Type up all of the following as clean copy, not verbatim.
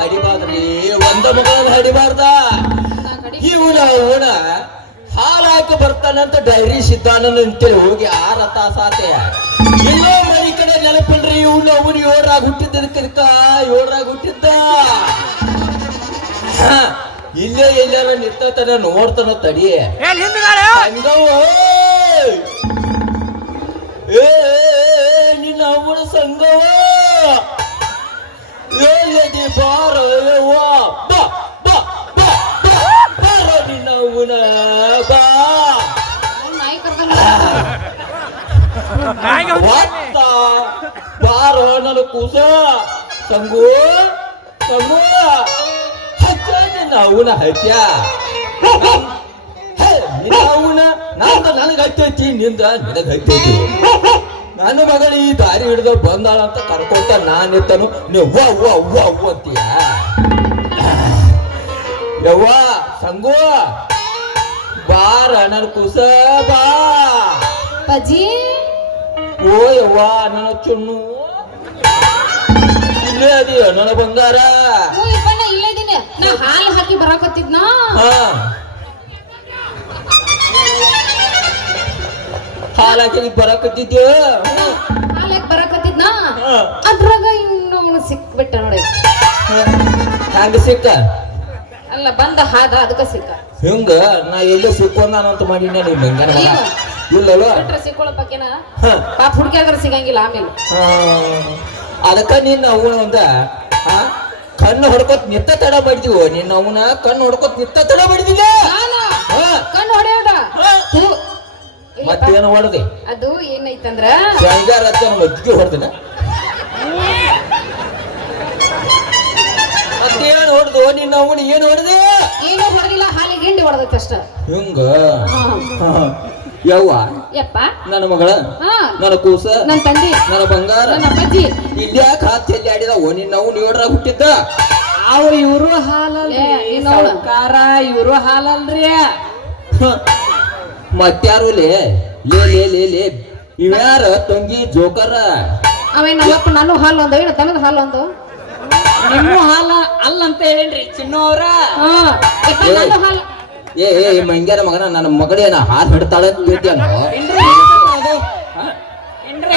ಹಡಿಬಾರ್ದ್ರಿ ಒಂದ ಮಗಳ ಹಡಿಬಾರ್ದ ಇವನ ಅವನ ಹಾಲಾಕಿ ಬರ್ತಾನಂತ ಡೈರಿ ಸಿದ್ದಾನಂತ ಅಂತೇಳಿ ಹೋಗಿ 6 ತಾಸಾತೆ ಎಲ್ಲೋ ಮನೆ ಕಡೆ ನೆನಪಿಲ್ರಿ ಇವನು ಅವನು 7ರಾಗ ಹುಟ್ಟಿದ್ದದಕ್ಕ 7ರಾಗ ಹುಟ್ಟಿದ್ದ ಇಲ್ಲೇ ಎಲ್ಲಾರ ನಿಂತನ ನೋಡ್ತಾನ ತಡಿ ಹಂಗವ ಏ ನಿನ್ನ ಅವನ ಸಂಗವ ಏದಿ ಬಾರ ಬಾ ಬಾ ಬಾ ಬಾರ ನಿನ್ನ ಅವನ ಬಾ ಬಾರೋ ನನ್ನ ಕೂಸ ಸಂಗು ಸಂಗು ಹಚ್ಚ ನಿನ್ನ ಅವನ ಹತ್ಯ ನಿನ್ನ ಅವನ ನಂದ ನನಗೆ ಹತ್ತೈತಿ ನಿಂದ ನಿನಗೆ ಹತ್ತೈತಿ ನನ್ನ ಮಗಳು ಈ ದಾರಿ ಹಿಡಿದ ಬಂದಾಳ ಅಂತ ಕರ್ಕೊಂತ ನಾನಿತ್ತನು ನೀವು ಅವ್ವ ಅಂತೀಯ ಯವ್ವ ಸಂಗು ಬಾರ ನನ್ನ ಕೂಸ ಬಾ ಅಜ್ಜಿ ಓ ಯವ್ವ ನನ್ನ ಚುಣ್ಣು ಇಲ್ಲೇ ಅದೀಯ ನನ್ನ ಬಂಗಾರ ಇಲ್ಲೇ ಇದೀನಿ ನಾ ಹಾಲು ಹಾಕಿ ಬರಾಕತ್ತಿದ್ನ ಹಾಲು ಹಾಕಿ ಬರಾಕತ್ತಿದ್ಯ ಹಾಲು ಹಾಕಿ ಬರಾಕತ್ತಿದ್ನ ಅದ್ರಾಗ ಇನ್ನೊಮ್ಮೆ ಸಿಕ್ಬಿಟ್ಟ ನೋಡಿ ಹ್ಯಾಂಗ ಸಿಕ್ಕ ಅಲ್ಲ ಬಂದ ಹಾದ ಅದಕ್ಕ ಸಿಕ್ಕ ಹಿಂಗ ನಾ ಎಲ್ಲೇ ಸಿಕ್ಕೊಂದಾನಂತ ಮಾಡಿನ ನೀ ಮಂಗನ ಇಲ್ಲಲ್ಲ ಸಿಕ್ಕೊಳ್ಳೋ ಬಗ್ಗೆನ ಪಾಪ ಹುಡುಕಿಯಾದ್ರೆ ಸಿಗಂಗಿಲ್ಲ ಆಮೇಲೆ ಅದಕ್ಕ ನಿನ್ನ ಅವನ ಒಂದ ಕಣ್ಣು ಹೊಡ್ಕೊತ್ ನಿತ್ತ ತಡ ಮಾಡಿದೀವೋ ನಿನ್ನ ಅವನ ಕಣ್ಣು ಹೊಡ್ಕೊತ್ ನಿತ್ತ ತಡ ಮಾಡಿದಿಲ್ಲ ಕಣ್ಣು ಹೊಡೆಯೋದ ಮತ್ತೇನು ಹೊಡೆದೆ ಅದು ಏನೈತಂದ್ರ ಶಂಗಾರ ಮಜ್ಜಿಗೆ ಹೊಡೆದನ ಮತ್ತೇನು ಹೊಡೆದು ನಿನ್ನ ಅವನು ಏನು ಹೊಡೆದೆ ಏನೋ ಹೊಡೆದಿಲ್ಲ ಹಾಲಿಗೆ ಗಿಂಡಿ ಹೊಡೆದೈತೆ ಅಷ್ಟ ಹಿಂಗ ಯವ್ವ ಯಪ್ಪ ನನ್ನ ಮಗಳ ನನ್ನ ಕೂಸ ನನ್ನ ತಂದೆ ನನ್ನ ಬಂಗಾರ ನನ್ನ ಅಪ್ಪಾಜಿ ಇಲ್ಯಾಕ ಹಾತ್ಯಲ್ಲಿ ಆಡಿದ ನಿನ್ನ ಅವನು 7ರಾಗ ಹುಟ್ಟಿದ್ದ ಅವ್ರು ಇವರು ಹಾಲಲ್ರಿ ಸರ್ಕಾರ ಇವರು ಹಾಲಲ್ರಿ ಮತ್ಯಾರು ಲೇ ಇವ್ಯಾರ ತಂಗಿ ಜೋಕರ ಅವೇ ನಮ್ಮಪ್ಪ ನಾನು ಹಾಲು ಒಂದು ಏನು ತನದ ಹಾಲು ಒಂದು ನಿಮ್ಮ ಹಾಲ ಅಲ್ಲ ಅಂತ ಹೇಳೇನ್ರಿ ಚಿನ್ನು ಅವ್ರ ನಾನು ಹಾಲು ಏ ಮಂಗ್ಯಾರ ಮಗನ ನನ್ನ ಮಗಳೇನ ಹಾಲು ಹಿಡ್ತಾಳೆ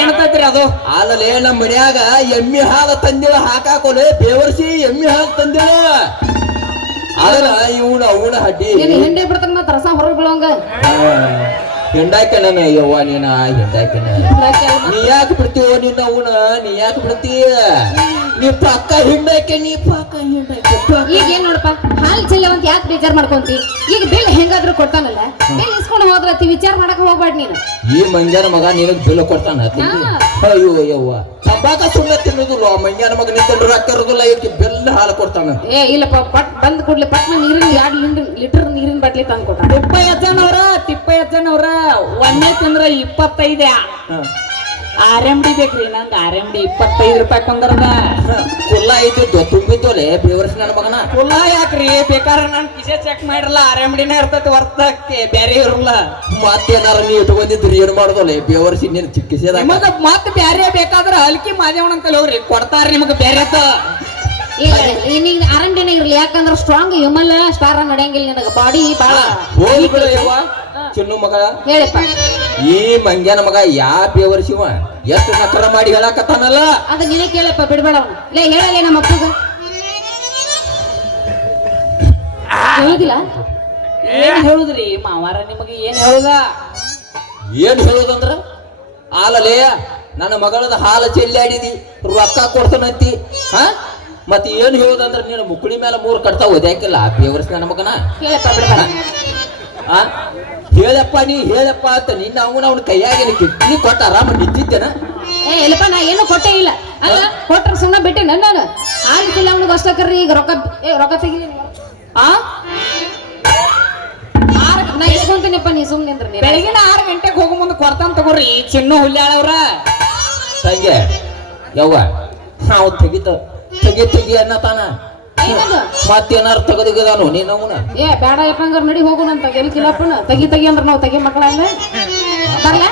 ಹೇಳ್ತೈತ್ರಿ ಅದು ಹಾಲಲ್ಲೇ ನಮ್ಮ ಮನ್ಯಾಗ ಎಮ್ಮಿ ಹಾಲು ತಂದಿಳ ಹಾಕಾಕೋಲೆ ಬೇವರ್ಸಿ ಎಮ್ಮಿ ಹಾಲು ತಂದಿಳ ಅದನ್ನ ಇವನ ಅವನ ಹಡ್ಡಿ ಹಿಂಡೆ ಬಿಡ್ತಾನ ರಸ ಹೊರಗೆ ಬೀಳಂಗ ಹಿಂಡಾಕೆ ನಾನು ಯವ್ವ ನೀನ ಹಿಂಡಾಕೆ ನೀ ಯಾಕೆ ಬಿಡ್ತೀವೋ ನಿನ್ನ ಅವನ ನೀ ಯಾಕೆ ಬಿಡ್ತೀಯ ನೀ ಪಕ್ಕ ಹಿಂಡಾಕೆ ನೀ ಪಕ್ಕ ಹಿಂಡಾಕೆ ಈಗ ಏನ್ ನೋಡಪ್ಪ ಹಾಲು ಚೆಲ್ಲವಂತ ಯಾಕೆ ಬೇಜಾರ್ ಮಾಡ್ಕೊಂತಿ ಈಗ ಬಿಲ್ ಹೆಂಗಾದ್ರೂ ಕೊಡ್ತಾನಲ್ಲ ಬಿಲ್ ಇಸ್ಕೊಂಡು ಹೋದ್ರತಿ ವಿಚಾರ ಮಾಡಕ್ ಹೋಗ್ಬೇಡ ನೀನು ಈ ಮಂಗ್ಯಾನ ಮಗ ನಿನಗ್ ಬಿಲ್ ಕೊಡ್ತಾನ ಅಯ್ಯೋ ಯವ್ವ ತಂಬಾಕ ಸುಮ್ಮನೆ ತಿನ್ನೋದಿಲ್ಲ ಮಂಗ್ಯಾನ ಮಗ ನಿಂತ ರೊಕ್ಕ ಇರೋದಿಲ್ಲ ಇದಕ್ಕೆ ಬೆಲ್ಲ ಹಾಲು ಕೊಡ್ತಾನ ಇಲ್ಲಪ್ಪ ಪಟ್ ಬಂದ್ ಕೂಡ್ಲೆ ಪಟ್ನ ನೀರಿನ 2 ಲೀಟರ್ ನೀರಿನ ಬಾಟ್ಲಿ ತಂದು ಕೊಟ್ಟ ತಿಪ್ಪಯ್ಯಜ್ಜನವ್ರ ಒಂದೇ ತಿಂದ್ರ 25 RMD ಬೇಕ್ರಿ ನಂಗೆ RMD 25 ರೂಪಾಯಿ ಕೊಂದರ್ದ ಕುಲ್ಲ ಇದ್ದಿದ್ದು ತುಂಬಿದ್ದೋಲೆ ಬೇವರ್ಸಿ ನನ್ನ ಮಗನ ಕುಲ್ಲ ಯಾಕ್ರಿ ಬೇಕಾದ್ರೆ ನಾನು ಕಿಸೆ ಚೆಕ್ ಮಾಡಿರಲ್ಲ RMDನೇ ಇರ್ತೈತಿ ಹೊರ್ತಕ್ಕೆ ಬೇರೆ ಇರಲ್ಲ ಮತ್ತೇನಾರ ನೀ ಇಟ್ಕೊಂಡಿದ್ರಿ ಏನ್ ಮಾಡೋದಲ್ಲ ಬೇವರ್ಸಿ ನೀನು ಚಿಕ್ಕಿಸಿದ ನಿಮಗ ಮತ್ತೆ ಬೇರೆ ಬೇಕಾದ್ರೆ ಹಲ್ಕಿ ಮಾದೇವಣ ಅಂತ ಹೋಗ್ರಿ ಕೊಡ್ತಾರ ನಿಮಗ ಬೇರೆ ಆರಂಭಿನ ಇರ್ಲಿ ಯಾಕಂದ್ರ ಸ್ಟ್ರಾಂಗ್ ವಿಮಲ್ ಸ್ಟಾರ್ ನಡೆಯಂಗಿಲ್ಲ ನಿನಗ ಬಾಡಿ ಬಾಳ ಹೋಗ್ಬಿಡು ಯವ್ವ ಚಿನ್ನು ಮಗ ಹೇಳಪ್ಪ ಈ ಮಂಗ್ಯಾನ ಮಗ ಯಾ ಬೇವರ್ಸಿವ ಎಷ್ಟು ನಕರ ಮಾಡಿ ಹೇಳಕತ್ತಾನಲ್ಲ ಅದ ನೀನೇ ಕೇಳಪ್ಪ ಬಿಡ್ಬೇಡ ಅವನು ಲೇ ಹೇಳಲೇ ನಮ್ಮ ಅಪ್ಪಗ ಹೇಳುದಿಲ್ಲ ಏನ್ ಹೇಳುದ್ರಿ ಮಾವಾರ ನಿಮಗೆ ಏನ್ ಹೇಳುದ ಏನ್ ಹೇಳುದಂದ್ರ ಹಾಲಲೇ ನನ್ನ ಮಗಳದ ಹಾಲು ಚೆಲ್ಲಾಡಿದಿ ರೊಕ್ಕ ಕೊಡ್ತಾನಂತಿ ಮತ್ ಏನ್ ಹೇಳುದಂದ್ರ ನೀನು ಮುಕ್ಕಳಿ ಮೇಲೆ 3 ಕಟ್ತಾ ಓದ್ಯಾಕಿಲ್ಲ ಬೇವರ್ಸಿ ನನ್ನ ಮಗನ ಕೇಳಪ್ಪ ಬಿಡ್ಬೇಡ ಹೇಳಪ್ಪ ನೀ ಹೇಳಪ್ಪ ಅಂತ ನಿನ್ನ ಅವನ ಕೈಯಾಗ ಕಿಡ್ನಿ ಕೊಟ್ಟ ಆರಾಮ ನಿಂತಿದ್ದೇನ ಇಲ್ಲಪ್ಪ ನಾ ಏನು ಕೊಟ್ಟೇ ಇಲ್ಲ ಅಲ್ಲ ಕೊಟ್ರ ಸುಮ್ಮನೆ ಬಿಟ್ಟೆ ನಾನು ಆಗಿಲ್ಲ ಅವನಿಗೆ ಅಷ್ಟ ಕರ್ರಿ ಈಗ ರೊಕ್ಕ ತೆಗಿ ನಾ ಇಸ್ಕೊಂತೀನಿಪ್ಪ ನೀ ಸುಮ್ಮನೆ ಬೆಳಗಿನ 6 ಗಂಟೆಗೆ ಹೋಗೋ ಮುಂದೆ ಕೊಡ್ತಾನ ತಗೋರಿ ಚಿನ್ನು ಹುಲ್ಯಾಳವ್ರ ತಂಗೆ ಯವ್ವ ನಾವು ತೆಗಿ ಅನ್ನತಾನ ಮತ್ತೇನಾರು ತೆಗದಿಗದಾನು ನೀನು ಅವನ ಬೇಡ ಯಾಕಂದ್ರ ನಡಿ ಹೋಗೋಣಂತ ಗೆಲ್ಕಿಲ್ಲಪ್ಪನ ತೆಗಿ ಅಂದ್ರ ನಾವು ತೆಗಿ ಮಕ್ಕಳ ಬರ್ಲ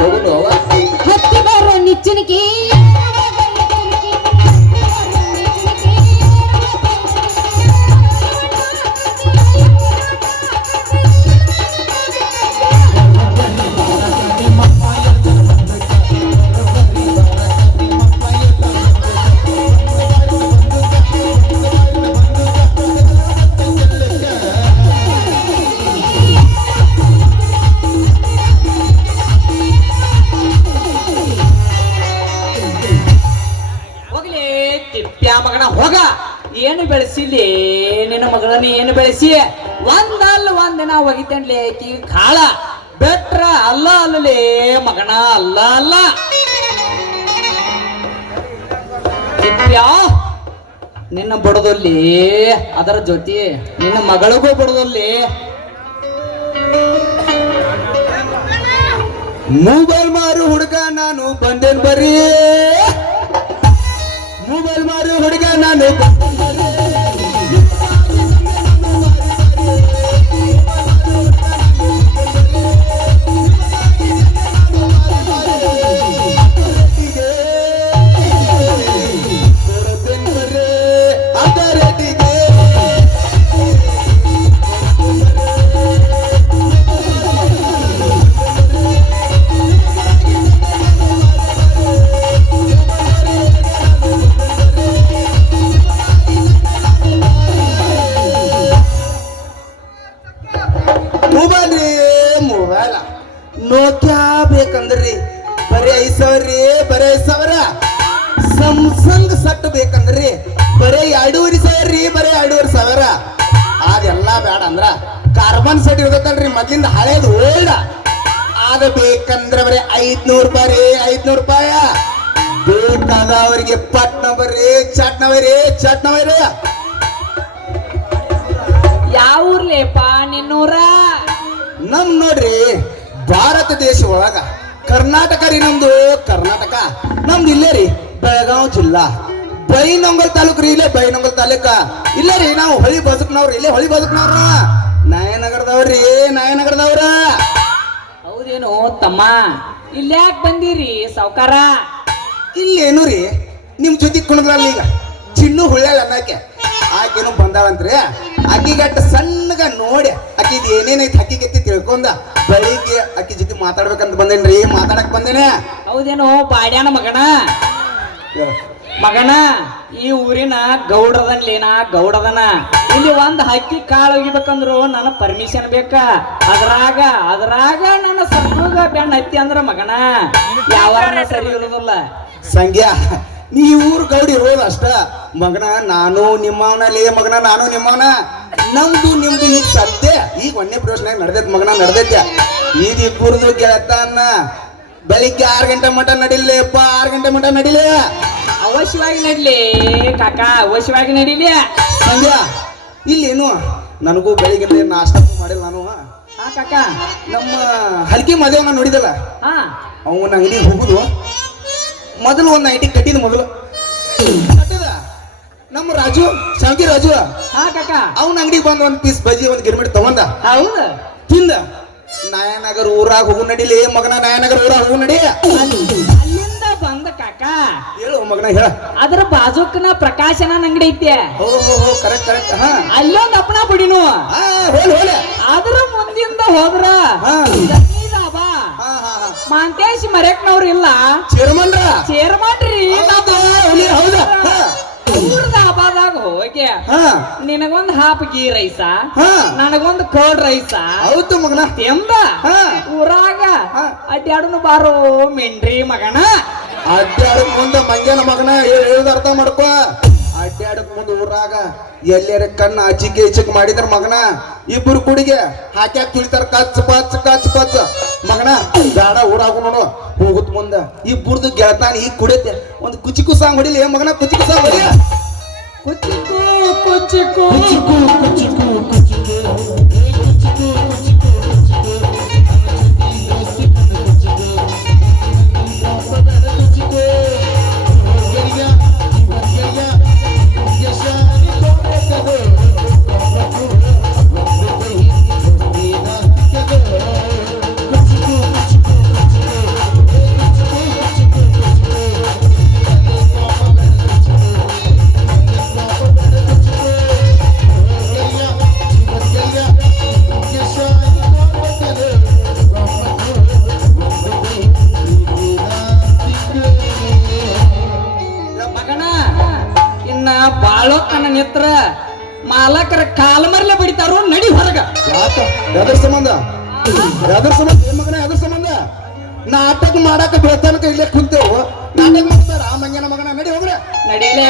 ಹೋಗುನು ಹತ್ತಿ ಬರೋ ನಿಚ್ಚನಿಕೆ ಮಗನ ಹೋಗ. ಏನು ಬೆಳೆಸಿಲಿ ನಿನ್ನ ಮಗಳನ್ನ ಏನು ಬೆಳೆಸಿ ಒಂದಲ್ಲ ಒಂದಿನ ಒಗಿತಂಡ್ಲಿ ಆಕಿ ಕಾಳ ಬೆಟ್ರ ಅಲ್ಲ ಅಲ್ಲಲೇ ಮಗನ ಅಲ್ಲ ಅಲ್ಲ. ನಿನ್ನ ಬಡದಲ್ಲಿ ಅದರ ಜೊತೆ ನಿನ್ನ ಮಗಳಿಗೂ ಬಡದಲ್ಲಿ. ಮೊಬೈಲ್ ಮಾರು ಹುಡುಗ ನಾನು ಬಂದೇನ್ ಬರ್ರಿ, ಮೊಬೈಲ್ ಮಾರು ಹುಡುಗ ನಾನು ಬಂದೇನ್ ಬರ್ರಿ. ನೋಕ್ಯಾ ಬೇಕಂದ್ರಿ ಬರೀ 5,000 ರೀ, ಬರೀ 5,000. ಸಂಸಂಗ್ ಸಟ್ ಬೇಕಂದ್ರಿ ಬರೀ 2,500 ರೀ, ಬರೀ 2,500. ಅದೆಲ್ಲ ಬೇಡ ಅಂದ್ರ ಕಾರ್ಬನ್ ಸೆಟ್ ಇರ್ತೈತಲ್ರಿ ಮೊದ್ಲಿಂದ ಹಳೇದು ಓಲ್ಡ್ ಅದ ಬೇಕಂದ್ರ ಬರೀ 500 ರೂಪಾಯಿ ರೀ, 500 ರೂಪಾಯಿ. ಬೇಕಾದವರಿಗೆ ಪಟ್ನವರಿ ಚಟ್ನವರಿ. ಯಾವ ಊರ್ಲೇಪ ನಿನ್ನೂರ? ನಮ್ ನೋಡ್ರಿ ಭಾರತ ದೇಶ ಒಳಗ ಕರ್ನಾಟಕ ರೀ, ನಮ್ದು ಕರ್ನಾಟಕ. ನಮ್ದು ಇಲ್ಲೇ ರೀ ಬೆಳಗಾವ್ ಜಿಲ್ಲಾ ಬೈನೊಂಗಲ್ ತಾಲೂಕ್ ರೀ, ಇಲ್ಲೇ ಬೈನೊಂಗಲ್ ತಾಲೂಕ. ಇಲ್ಲೇ ರೀ ನಾವು ಹೊಳಿ ಬದುಕ್ನವ್ರ, ಇಲ್ಲೇ ಹೊಳಿ ಬದುಕ್ನವ್ರ, ನಾಯನಗರದವ್ರಿ, ನಾಯನಗರದವ್ರ. ಹೌದೇನು ತಮ್ಮ? ಇಲ್ಯಾಕ್ ಬಂದಿರಿ ಸಾವ್ಕಾರ? ಇಲ್ಲೇನು ರೀ ನಿಮ್ ಜೊತೆ ಕುಣದ್ರಲ್ಲ ಈಗ ಚಿನ್ನು ಹುಳ್ಯಾಳ ಅನ್ನಕ್ಕೆ ಆಕೇನು ಬಂದಾಳಂತ್ರಿ. ಆಕಿಗಟ್ಟ ಸಣ್ಣಗ ನೋಡಿ ಆಕಿದ್ ಏನೇನೈತಿ ಆಕಿಗೆತ್ತಿ ತಿಳ್ಕೊಂಡ ಬೆಳಿಗ್ಗೆ ಆಕಿ ಜೊತೆ ಮಾತಾಡ್ಬೇಕಂತ ಬಂದೇನ್ರಿ, ಮಾತಾಡಕ್ ಬಂದೇನೆ. ಹೌದೇನು ಬಾಡ್ಯಾನ ಮಗನ? ಮಗನ ಈ ಊರಿನ ಗೌಡದನ್ಲೇನ ಗೌಡದನ. ಇಲ್ಲಿ ಒಂದ್ ಹಕ್ಕಿ ಕಾಳು ಒಗಿಬೇಕಂದ್ರು ನನ್ನ ಪರ್ಮಿಷನ್ ಬೇಕ. ಅದ್ರಾಗ ನನ್ನ ಸಣ್ಣಗ ಬೆಣ್ಣ ಹತ್ತಿ ಅಂದ್ರ ಮಗನ ಯಾವಾರ ಸರಿ ಇರೋದಿಲ್ಲ. ಸಂಗ್ಯಾ ನೀ ಊರ್ ಗೌಡಿ ಇರೋದು ಅಷ್ಟ ಮಗನ. ನಾನು ನಿಮ್ಮವನಲ್ಲಿ ಮಗನ, ನಾನು ನಿಮ್ಮವನ. ನಮ್ದು ನಿಮ್ದು ಈಗ ಸದ್ಯ ಈಗ ಒಂದೇ ಪ್ರಶ್ನೆ ನಡೆದೈತಿ ಮಗನ, ನಡೆದೈತೆ. ಈಗ ಇಬ್ಬರದು ಗೆಳತನ ಬೆಳಿಗ್ಗೆ 6 ಗಂಟೆ ಮಟ ನಡಿಲೇಪ್ಪ, 6 ಗಂಟೆ ಮಟ ನಡಿಲೇ. ಅವಶ್ಯವಾಗಿ ನಡಿಲಿ ಕಾಕ, ಅವಶ್ಯವಾಗಿ ನಡಿಲಿ. ಸಂಗ್ಯಾ ಇಲ್ಲೇನು ನನಗೂ ಬೆಳಿಗ್ಗೆ ನಾಷ್ಟ ಮಾಡಿಲ್ಲ ನಾನು. ಹಾ ಕಾಕ, ನಮ್ಮ ಹಲ್ಕಿ ಮದುವೆ ನೋಡಿದಲ್ಲ, ಹಾ ಅವನ ಅಂಗಡಿಗೆ ಹೋಗುದು ಮೊದಲು ಒಂದು ನೈಟಿ ಕಟ್ಟಿದ ಮೊದಲು ಕಟ್ಟದ ನಮ್ಮ ರಾಜು ಶಾಂತಿ ರಾಜು ಹಾ ಕಾಕ, ಅವನ ಅಂಗಡಿಗೆ ಬಂದ ಒಂದ್ ಪೀಸ್ ಬಜ್ಜಿ ಒಂದ್ ಗಿರ್ಮಿಟ್ ತಗೊಂಡ ಹೌದ ತಿಂದ. ನಾಯನಗರ ಊರಾಗ ಹೋಗು ನಡಿಲಿ ಮಗನ, ನಾಯನಗರ ಊರಾಗ ಹೋಗು ನಡಿ. ಅಲ್ಲಿಂದ ಬಂದ ಕಾಕ, ಹೇಳು ಮಗನ ಹೇಳ. ಅದ್ರ ಬಾಜುಕ್ನ ಪ್ರಕಾಶನ ಅಂಗಡಿ ಐತೆ. ಹೋ ಕರೆಕ್ಟ್ ಕರೆಕ್ಟ್. ಹಾ ಅಲ್ಲೊಂದ್ ಅಪ್ಪನ ಬಿಡಿನು. ಹೋಲೆ ಅದ್ರ ಮುಂದಿಂದ ಹೋದ್ರ ಹಾ ಬಾ ಹಾ ಹಾ ಮಾಂತೇಶ್ ಮರೇಕ್ನವ್ರು ಇಲ್ಲ, ಚೇರ್ಮನ್ರ ಚೇರ್ಮನ್ರಿ. ಹೌದಾ? ಊರ್ದ ಹಬ್ಬದಾಗ ಹೋಗಿ ಹಾ ನಿನಗೊಂದ್ ಹಾಪ್ ಗೀ ರೈಸ, ಹಾ ನನಗೊಂದ್ ಕರ್ಡ್ ರೈಸ ಹೌದು ಮಗನ. ಎಂದ ಹಾ ಊರಾಗ ಹಾ. ಅಡ್ಯಾಡನು ಬಾರೋ ಮೆಂಡ್ರಿ ಮಗನ. ಅಡ್ಡಾಡಕ್ ಮುಂದ ಮಂಗ್ಯನ ಮಗನ ಹೇಳುದ ಅರ್ಥ ಮಾಡ್ಕೋ. ಅಡ್ಡಾಡಕ್ ಮುಂದ ಊರಾಗ ಎಲ್ಲರ ಕಣ್ಣ ಆಚಿಕೆ ಈಚಿಕ್ ಮಾಡಿದ್ರ ಮಗನ ಇಬ್ಬರು ಕುಡಿಗೆ ಹಾಕ್ಯಾಕ್ ತುಳಿತಾರ ಕಚ್ ಪಚ್ ಮಗನ. ಬೇಡ ಊರಾಗು ನೋಡು ಹೋಗುತ್ ಮುಂದ ಇಬ್ಬರದು ಗೆಳತಾನ ಈಗ ಕುಡಿಯತ್ತೆ ಒಂದು ಕುಚಿಕು ಸಾಂಗ್ ಹೊಡಿಲಿ ಮಗನ, ಕುಚಿಕು ಸಾಂಗ್ ಹೊಡಿ. ಕುಚಿಕು ಕುಚಿಕು ಕುಚಿಕು ಕುಚಿಕು ಬಾಳೋತ್ತನ ನಿತ್ರ ಮಾಲಕರ ಕಾಲ ಮರ್ಲೆ ಬಡಿತಾರೋ ನಡಿ ಹೊರಗ. ಯಾಕ ಯಾವ್ದ್ರ ಸಂಬಂಧ ಏನ್ ಮಗನ, ಯಾವ್ದ್ರ ಸಂಬಂಧ? ನಾಟಕ ಮಾಡಾಕ ಬೆಳತನಕ ಇಲ್ಲೇ ಕುಂತೇವು, ನಾಟಕ ಮಾಡ್ತಾರ ಆ ಮಂಗನ ಮಗನ. ನಡಿ ಹೋಗ್ರೆ ನಡಿಯಲೇ